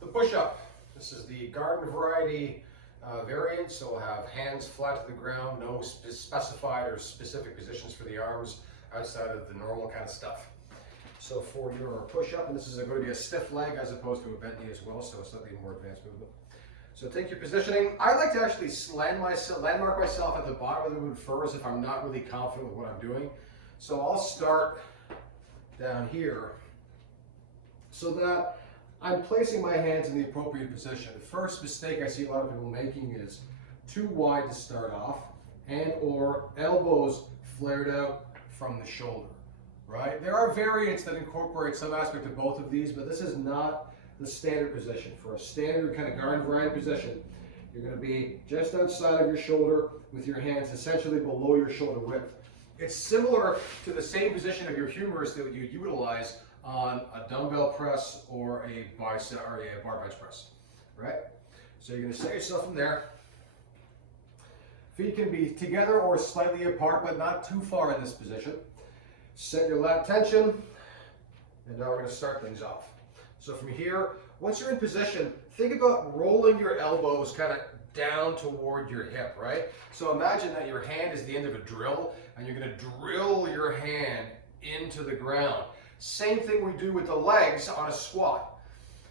The push-up. This is the garden variety variant, so we'll have hands flat to the ground, no specified or specific positions for the arms outside of the normal kind of stuff. So for your push-up, and this is going to be a stiff leg as opposed to a bent knee as well, so it's slightly more advanced movement. So take your positioning. I like to actually landmark myself at the bottom of the movement first if I'm not really confident with what I'm doing. So I'll start down here so that I'm placing my hands in the appropriate position. The first mistake I see a lot of people making is too wide to start off and or elbows flared out from the shoulder, right? There are variants that incorporate some aspect of both of these, but this is not the standard position. For a standard kind of garden variety position, you're going to be just outside of your shoulder with your hands essentially below your shoulder width. It's similar to the same position of your humerus that you utilize on a dumbbell press or a bicep or a bar bench press, right? So you're going to set yourself from there. Feet can be together or slightly apart, but not too far in this position. Set your lat tension, and now we're going to start things off. So from here, once you're in position, think about rolling your elbows kind of down toward your hip, right? So imagine that your hand is the end of a drill, and you're going to drill your hand into the ground. Same thing we do with the legs on a squat.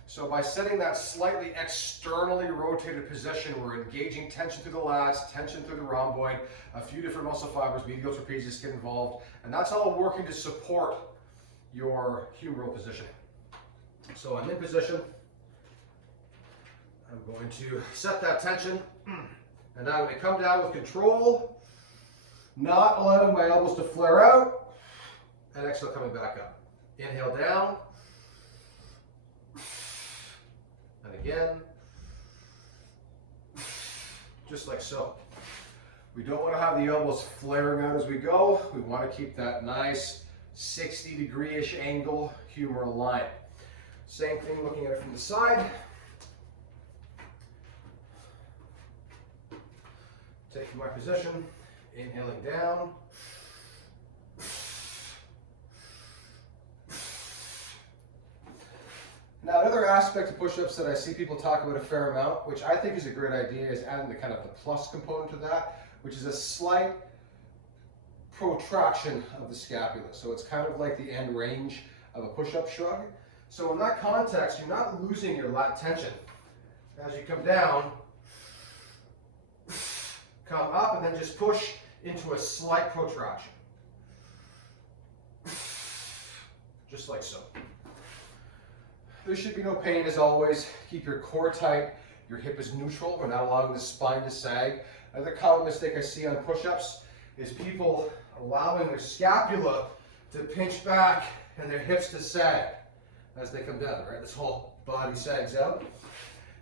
So by setting that slightly externally rotated position, we're engaging tension through the lats, tension through the rhomboid, a few different muscle fibers, medial trapezius get involved, and that's all working to support your humeral positioning. So I'm in position. I'm going to set that tension, and now I'm going to come down with control, not allowing my elbows to flare out, and exhale coming back up. Inhale down, and again, just like so. We don't want to have the elbows flaring out as we go. We want to keep that nice 60-degree-ish angle, humeral line. Same thing looking at it from the side. Taking my position, inhaling down. Now, another aspect of push-ups that I see people talk about a fair amount, which I think is a great idea, is adding the kind of the plus component to that, which is a slight protraction of the scapula. So it's kind of like the end range of a push-up shrug. So in that context, you're not losing your lat tension. As you come down, come up, and then just push into a slight protraction. Just like so. There should be no pain as always. Keep your core tight. Your hip is neutral. We're not allowing the spine to sag. Another common mistake I see on push-ups is people allowing their scapula to pinch back and their hips to sag as they come down, right? This whole body sags out.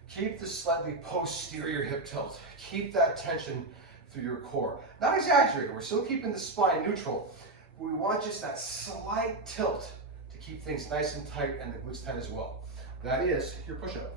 Keep the slightly posterior hip tilt. Keep that tension through your core. Not exaggerated. We're still keeping the spine neutral. We want just that slight tilt to keep things nice and tight and the glutes tight as well. That is your push-up.